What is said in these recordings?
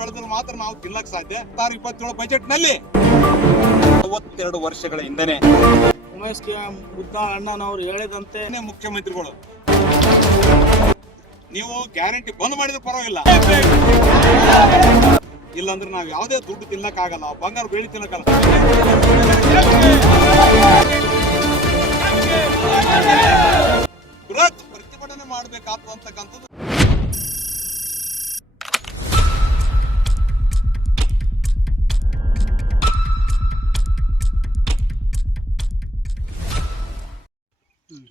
ಬೆಳೆದ್ರೆ ಮಾತ್ರ ನಾವು ತಿನ್ನಕ್ ಸಾಧ್ಯ. 2027 ಬಜೆಟ್ ನಲ್ಲಿ 62 ವರ್ಷಗಳ ಹಿಂದೆನೆ ಉಮೇಶ್ ಬುದ್ಧ ಅಣ್ಣನವರು ಹೇಳಿದಂತೆ ಮುಖ್ಯಮಂತ್ರಿಗಳು ನೀವು ಗ್ಯಾರಂಟಿ ಬಂದ್ ಮಾಡಿದ್ರೆ ಪರವಾಗಿಲ್ಲ, ಇಲ್ಲಾಂದ್ರೆ ನಾವು ಯಾವುದೇ ದುಡ್ಡು ತಿನ್ನಕ್ಕಾಗಲ್ಲ, ಬಂಗಾರ ಬೆಳಿ ತಿನ್ನಕ್ಕಾಗಲ್ಲ. ಬೃಹತ್ ಪ್ರತಿಭಟನೆ ಮಾಡಬೇಕಾಗ್ತಕ್ಕಂಥದ್ದು.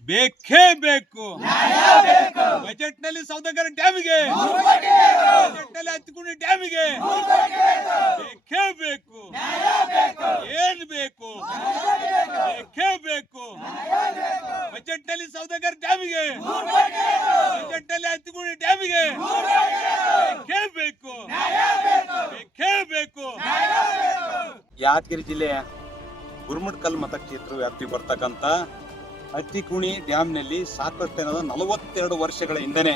ಬೇಕೇ ಬೇಕು ಬಜೆಟ್ ನಲ್ಲಿ ಸೌದಾಗರ ಡ್ಯಾಮಿಗೆ, ಬಜೆಟ್ ನಲ್ಲಿ ಹತ್ತಿಕುಂಡಿ ಡ್ಯಾಮಿಗೆ ಬೇಕೇ ಬೇಕು. ಏನ್ ಬೇಕು? ಬೇಕೇ ಬೇಕು. ಬಜೆಟ್ ನಲ್ಲಿ ಸೌದಾಗರ ಡ್ಯಾಮಿಗೆ, ಬಜೆಟ್ ನಲ್ಲಿ ಹತ್ತಿಕುಂಡಿ ಡ್ಯಾಮಿಗೆ ಬೇಕೇ ಬೇಕು. ಬೇಕೇ ಬೇಕು. ಯಾದಗಿರಿ ಜಿಲ್ಲೆಯ ಗುರುಮಠಕಲ್ ಮತಕ್ಷೇತ್ರ ವ್ಯಾಪ್ತಿ ಬರ್ತಕ್ಕಂಥ ಹತ್ತಿಕುಣಿ ಡ್ಯಾಮ್ನಲ್ಲಿ ಸಾಕಷ್ಟು 42 ವರ್ಷಗಳ ಹಿಂದೆನೆ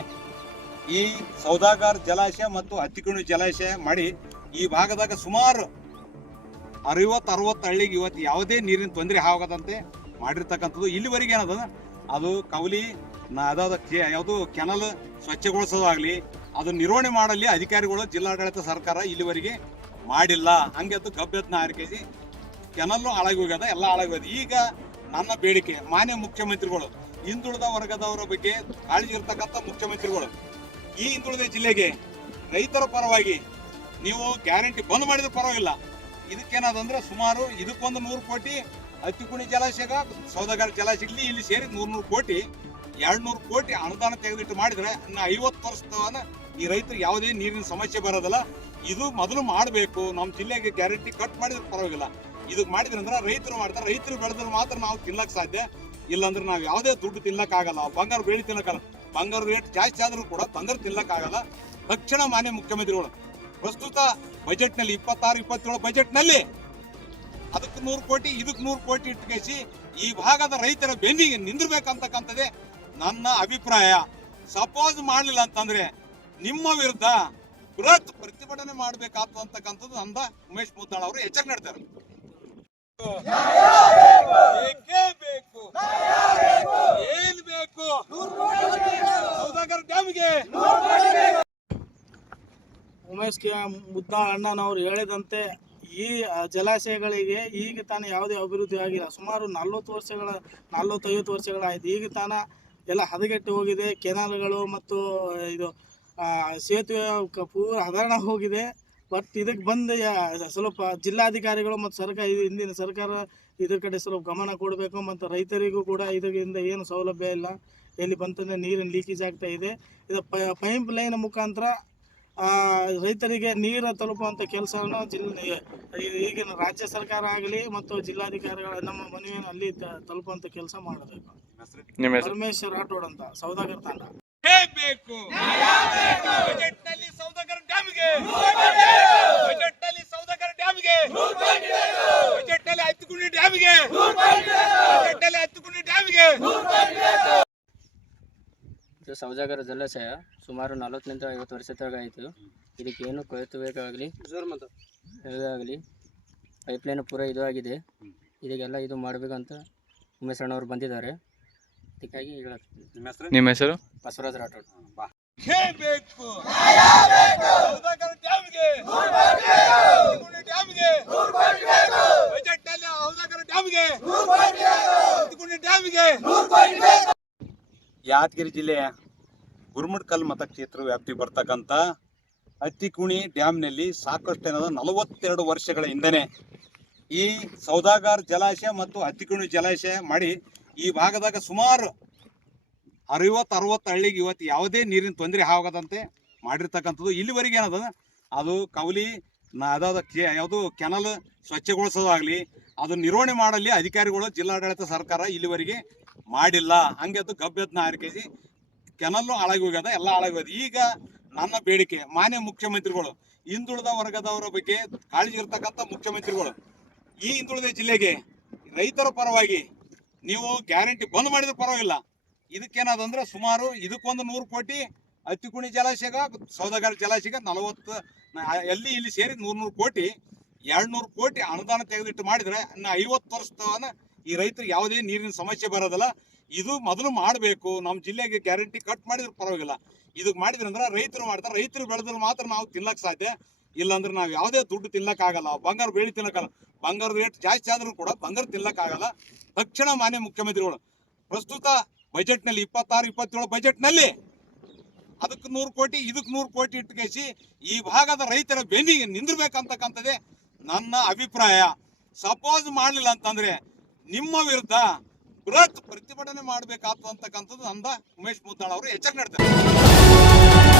ಈ ಸೌದಾಗರ್ ಜಲಾಶಯ ಮತ್ತು ಹತ್ತಿಕುಣಿ ಜಲಾಶಯ ಮಾಡಿ ಈ ಭಾಗದಾಗ ಸುಮಾರು 60-60 ಹಳ್ಳಿಗೆ ಇವತ್ತು ಯಾವುದೇ ನೀರಿನ ತೊಂದರೆ ಆಗದಂತೆ ಮಾಡಿರ್ತಕ್ಕಂಥದ್ದು. ಇಲ್ಲಿವರೆಗೆ ಏನದ ಅದು ಕವಲಿ ಯಾವುದು ಕೆನಲ್ ಸ್ವಚ್ಛಗೊಳಿಸೋದಾಗ್ಲಿ, ಅದು ನಿರ್ವಹಣೆ ಮಾಡಲಿ ಅಧಿಕಾರಿಗಳು, ಜಿಲ್ಲಾಡಳಿತ ಸರ್ಕಾರ ಇಲ್ಲಿವರೆಗೆ ಮಾಡಿಲ್ಲ. ಹಂಗೆ ಅದು ಗಬ್ಬೆದ್ನ ಆರಿಕೆಸಿ ಕೆನಲ್ಲು ಹಾಳಾಗಿ ಹೋಗ್ಯದ, ಎಲ್ಲ ಹಾಳಾಗಿ ಹೋಗ್ಯದ. ಈಗ ನನ್ನ ಬೇಡಿಕೆ ಮಾನ್ಯ ಮುಖ್ಯಮಂತ್ರಿಗಳು, ಹಿಂದುಳಿದ ವರ್ಗದವರ ಬಗ್ಗೆ ಕಾಳಜಿ ಇರ್ತಕ್ಕಂಥ ಮುಖ್ಯಮಂತ್ರಿಗಳು, ಈ ಹಿಂದುಳಿದ ಜಿಲ್ಲೆಗೆ ರೈತರ ಪರವಾಗಿ ನೀವು ಗ್ಯಾರಂಟಿ ಬಂದ್ ಮಾಡಿದ್ರೆ ಪರವಾಗಿಲ್ಲ. ಇದಕ್ಕೇನಾದಂದ್ರೆ ಸುಮಾರು ಇದಕ್ಕೊಂದು 100 ಕೋಟಿ ಹತ್ತಿಕುಣಿ ಜಲಾಶಯ, ಸೌದಾಗರ ಜಲಾಶಯದಲ್ಲಿ ಇಲ್ಲಿ ಸೇರಿ 100 ಕೋಟಿ 200 ಕೋಟಿ ಅನುದಾನ ತೆಗೆದಿಟ್ಟು ಮಾಡಿದ್ರೆ 50 ವರ್ಷದ ಈ ರೈತರಿಗೆ ಯಾವುದೇ ನೀರಿನ ಸಮಸ್ಯೆ ಬರೋದಿಲ್ಲ. ಇದು ಮೊದಲು ಮಾಡಬೇಕು. ನಮ್ಮ ಜಿಲ್ಲೆಗೆ ಗ್ಯಾರಂಟಿ ಕಟ್ ಮಾಡಿದ್ರೆ ಪರವಾಗಿಲ್ಲ. ಇದಕ್ಕೆ ಮಾಡಿದ್ರೆ ಅಂದ್ರೆ ರೈತರು ಮಾಡ್ತಾರೆ, ರೈತರು ಬೆಳೆದ್ರೆ ಮಾತ್ರ ನಾವು ತಿನ್ನಕ್ ಸಾಧ್ಯ, ಇಲ್ಲಾಂದ್ರೆ ನಾವು ಯಾವುದೇ ದುಡ್ಡು ತಿನ್ನಕ್ಕಾಗಲ್ಲ, ಬಂಗಾರ ಬೆಳಿ ತಿನ್ನಕ್ಕಾಗಲ್ಲ. ಬಂಗಾರ ರೇಟ್ ಜಾಸ್ತಿ ಆದ್ರೂ ಕೂಡ ಬಂಗಾರ ತಿನ್ನಕ್ಕಾಗಲ್ಲ. ತಕ್ಷಣ ಮಾನ್ಯ ಮುಖ್ಯಮಂತ್ರಿಗಳು ಪ್ರಸ್ತುತ ಬಜೆಟ್ ನಲ್ಲಿ 26-27 ಬಜೆಟ್ ನಲ್ಲಿ ಅದಕ್ಕೆ 100 ಕೋಟಿ ಇದಕ್ಕೆ 100 ಕೋಟಿ ಇಟ್ಕೇಸಿ ಈ ಭಾಗದ ರೈತರ ಬೆನ್ನಿಗೆ ನಿಂದಿರ್ಬೇಕಂತಕ್ಕಂಥದ್ದೇ ನನ್ನ ಅಭಿಪ್ರಾಯ. ಸಪೋಸ್ ಮಾಡಲಿಲ್ಲ ಅಂತಂದ್ರೆ ನಿಮ್ಮ ವಿರುದ್ಧ ಬೃಹತ್ ಪ್ರತಿಭಟನೆ ಮಾಡಬೇಕಾಗ್ತಕ್ಕಂಥದ್ದು ನಂದ ಉಮೇಶ್ ಮುದ್ದಾಳ್ ಅವರು ಎಚ್ಚರಿಕೆ ನೀಡ್ತಾರೆ. ಬೇಕೇ ಬೇಕು. ಏನ್ ಬೇಕು? ಸೌದಾಗರ ಡ್ಯಾಮಿಗೆ. ಉಮೇಶ್ ಬುದ್ಧ ಅಣ್ಣನವರು ಹೇಳಿದಂತೆ ಈ ಜಲಾಶಯಗಳಿಗೆ ಈಗ ತಾನೇ ಯಾವುದೇ ಅಭಿವೃದ್ಧಿ ಆಗಿಲ್ಲ. ಸುಮಾರು 40-50 ವರ್ಷಗಳಾಯಿತು. ಈಗ ತಾನ ಎಲ್ಲ ಹದಗೆಟ್ಟು ಹೋಗಿದೆ. ಕೆನಾಲ್ಗಳು ಮತ್ತು ಇದು ಸೇತುವೆ ಪೂರ ಹಗರಣ ಹೋಗಿದೆ. ಬಟ್ ಇದಕ್ಕೆ ಬಂದು ಸ್ವಲ್ಪ ಜಿಲ್ಲಾಧಿಕಾರಿಗಳು ಮತ್ತು ಸರ್ಕಾರ, ಹಿಂದಿನ ಸರ್ಕಾರ ಇದ್ರ ಕಡೆ ಸ್ವಲ್ಪ ಗಮನ ಕೊಡಬೇಕು. ಮತ್ತು ರೈತರಿಗೂ ಕೂಡ ಇದರಿಂದ ಏನು ಸೌಲಭ್ಯ ಇಲ್ಲ. ಎಲ್ಲಿ ಬಂತಂದರೆ ನೀರಿನ ಲೀಕೇಜ್ ಆಗ್ತಾ ಇದೆ. ಇದು ಪೈಪ್ ಲೈನ್ ಮುಖಾಂತರ ರೈತರಿಗೆ ನೀರು ತಲುಪುವಂಥ ಕೆಲಸವನ್ನು ಈಗಿನ ರಾಜ್ಯ ಸರ್ಕಾರ ಆಗಲಿ ಮತ್ತು ಜಿಲ್ಲಾಧಿಕಾರಿಗಳ ನಮ್ಮ ಮನವಿಯನ್ನು ಅಲ್ಲಿ ತಲುಪುವಂಥ ಕೆಲಸ ಮಾಡಬೇಕು. ಪರಮೇಶ್ ರಾಠೋಡ್ ಅಂತ, ಸೌದಾಗರ ತಾಂಡ. ಬೇಕು ಬಜೆಟ್ ನಲ್ಲಿ ಸೌದಾಗರ ಡ್ಯಾಮಿಗೆ, ಬಜೆಟ್ ನಲ್ಲಿ ಸೌದಾಗರ ಡ್ಯಾಮಿಗೆ, ಬಜೆಟ್ ನಲ್ಲಿ ಹತ್ತಿಕುಂಡಿ ಡ್ಯಾಮಿಗೆ, ಬಜೆಟ್ ನಲ್ಲಿ ಹತ್ತಿಕುಂಡಿ ಡ್ಯಾಮಿಗೆ. ಇದು ಸೌದಾಗರ ಜಲಾಶಯ ಸುಮಾರು 40-50 ವರ್ಷದಾಗ ಆಯಿತು. ಇದಕ್ಕೆ ಏನು ಕೊಯ್ತುಬೇಕಾಗಲಿ ಆಗಲಿ ಪೈಪ್ಲೈನ್ ಪೂರ ಇದು ಆಗಿದೆ. ಇದಕ್ಕೆಲ್ಲ ಇದು ಮಾಡಬೇಕಂತ ಉಮೇಶ್ ಅಣ್ಣವ್ರು ಬಂದಿದ್ದಾರೆ. ಅದಕ್ಕಾಗಿ ಹೇಳತ್ತೀನಿ. ನಿಮ್ಮ ಹೆಸರು? ಬಸವರಾಜ್ ರಾಠೋಡ್. ಬೇಕು ಸೌದಾಗರ ಡ್ಯಾಮಿಗೆ, ಡ್ಯಾಮಿಗೆ, ಬಜೆಟ್ ನಲ್ಲಿ ಸೌದಾಗರ ಡ್ಯಾಮಿಗೆ, ಡ್ಯಾಮಿಗೆ. ಯಾದಗಿರಿ ಜಿಲ್ಲೆಯ ಗುರುಮಠಕಲ್ ಮತಕ್ಷೇತ್ರ ವ್ಯಾಪ್ತಿ ಬರ್ತಕ್ಕಂಥ ಹತ್ತಿಕುಣಿ ಡ್ಯಾಮ್ನಲ್ಲಿ ಸಾಕಷ್ಟು 42 ವರ್ಷಗಳ ಹಿಂದೆನೆ ಈ ಸೌದಾಗರ್ ಜಲಾಶಯ ಮತ್ತು ಹತ್ತಿಕುಣಿ ಜಲಾಶಯ ಮಾಡಿ ಈ ಭಾಗದಾಗ ಸುಮಾರು 60-60 ಹಳ್ಳಿಗೆ ಇವತ್ತು ಯಾವುದೇ ನೀರಿನ ತೊಂದರೆ ಆಗದಂತೆ ಮಾಡಿರ್ತಕ್ಕಂಥದ್ದು. ಇಲ್ಲಿವರೆಗೆ ಏನದ ಅದು ಕವಲಿ ಯಾವುದು ಕೆನಲ್ ಸ್ವಚ್ಛಗೊಳಿಸೋದಾಗಲಿ, ಅದು ನಿರ್ವಹಣೆ ಮಾಡಲಿ ಅಧಿಕಾರಿಗಳು, ಜಿಲ್ಲಾಡಳಿತ ಸರ್ಕಾರ ಇಲ್ಲಿವರೆಗೆ ಮಾಡಿಲ್ಲ. ಹಂಗೆ ಅದು ಗಬ್ಬೆದ್ನ ಆರಿಕೆಸಿ ಕೆನಲ್ಲು ಹಾಳಾಗಿ ಹೋಗ್ಯದ, ಎಲ್ಲ ಹಾಳಾಗಿ ಹೋಗ್ಯದ. ಈಗ ನನ್ನ ಬೇಡಿಕೆ ಮಾನ್ಯ ಮುಖ್ಯಮಂತ್ರಿಗಳು, ಹಿಂದುಳಿದ ವರ್ಗದವರ ಬಗ್ಗೆ ಕಾಳಜಿ ಇರ್ತಕ್ಕಂಥ ಮುಖ್ಯಮಂತ್ರಿಗಳು, ಈ ಹಿಂದುಳಿದ ಜಿಲ್ಲೆಗೆ ರೈತರ ಪರವಾಗಿ ನೀವು ಗ್ಯಾರಂಟಿ ಬಂದ್ ಮಾಡಿದ್ರೆ ಪರವಾಗಿಲ್ಲ. ಇದಕ್ಕೇನಾದಂದ್ರೆ ಸುಮಾರು ಇದಕ್ಕೊಂದು 100 ಕೋಟಿ ಅತ್ತಿಕುಣಿ ಜಲಾಶಯ ಸೌದಾಗರ ಜಲಾಶಯ 40 ಎಲ್ಲಿ ಇಲ್ಲಿ ಸೇರಿ 100 ಕೋಟಿ 200 ಕೋಟಿ ಅನುದಾನ ತೆಗೆದಿಟ್ಟು ಮಾಡಿದ್ರೆ ಇನ್ನು 50 ವರ್ಷದ ಈ ರೈತರಿಗೆ ಯಾವುದೇ ನೀರಿನ ಸಮಸ್ಯೆ ಬರೋದಿಲ್ಲ. ಇದು ಮೊದಲು ಮಾಡಬೇಕು. ನಮ್ಮ ಜಿಲ್ಲೆಗೆ ಗ್ಯಾರಂಟಿ ಕಟ್ ಮಾಡಿದ್ರೆ ಪರವಾಗಿಲ್ಲ, ಇದಕ್ಕೆ ಮಾಡಿದ್ರೆ ಅಂದ್ರೆ ರೈತರು ಮಾಡ್ತಾರೆ. ರೈತರು ಬೆಳೆದ್ರೆ ಮಾತ್ರ ನಾವು ತಿನ್ನಕ್ಕೆ ಸಾಧ್ಯ, ಇಲ್ಲಾಂದ್ರೆ ನಾವು ಯಾವುದೇ ದುಡ್ಡು ತಿನ್ನಕ್ಕಾಗಲ್ಲ. ಬಂಗಾರ ಬೆಳೆ ತಿನ್ನಕ್ಕಾಗಲ್ಲ, ಬಂಗಾರದ ರೇಟ್ ಜಾಸ್ತಿ ಆದ್ರೂ ಕೂಡ ಬಂಗಾರ ತಿನ್ನಕ್ಕಾಗಲ್ಲ. ತಕ್ಷಣ ಮಾನ್ಯ ಮುಖ್ಯಮಂತ್ರಿಗಳು ಪ್ರಸ್ತುತ ಬಜೆಟ್ನಲ್ಲಿ 26-27 ಬಜೆಟ್ನಲ್ಲಿ ಅದಕ್ಕೆ 100 ಕೋಟಿ ಇದಕ್ಕೆ 100 ಕೋಟಿ ಇಟ್ಟುಕೇಸಿ ಈ ಭಾಗದ ರೈತರ ಬೆನ್ನಿಗೆ ನಿಂದಿರ್ಬೇಕಂತಕ್ಕಂಥದ್ದೇ ನನ್ನ ಅಭಿಪ್ರಾಯ. ಸಪೋಸ್ ಮಾಡಲಿಲ್ಲ ಅಂತಂದ್ರೆ ನಿಮ್ಮ ವಿರುದ್ಧ ಬೃಹತ್ ಪ್ರತಿಭಟನೆ ಮಾಡಬೇಕಾಗ್ತಕ್ಕಂಥದ್ದು ನಂದ ಉಮೇಶ್ ಮುದ್ದಾಳ್ ಅವರು ಎಚ್ಚರಿಕೆ ನೀಡ್ತಾರೆ.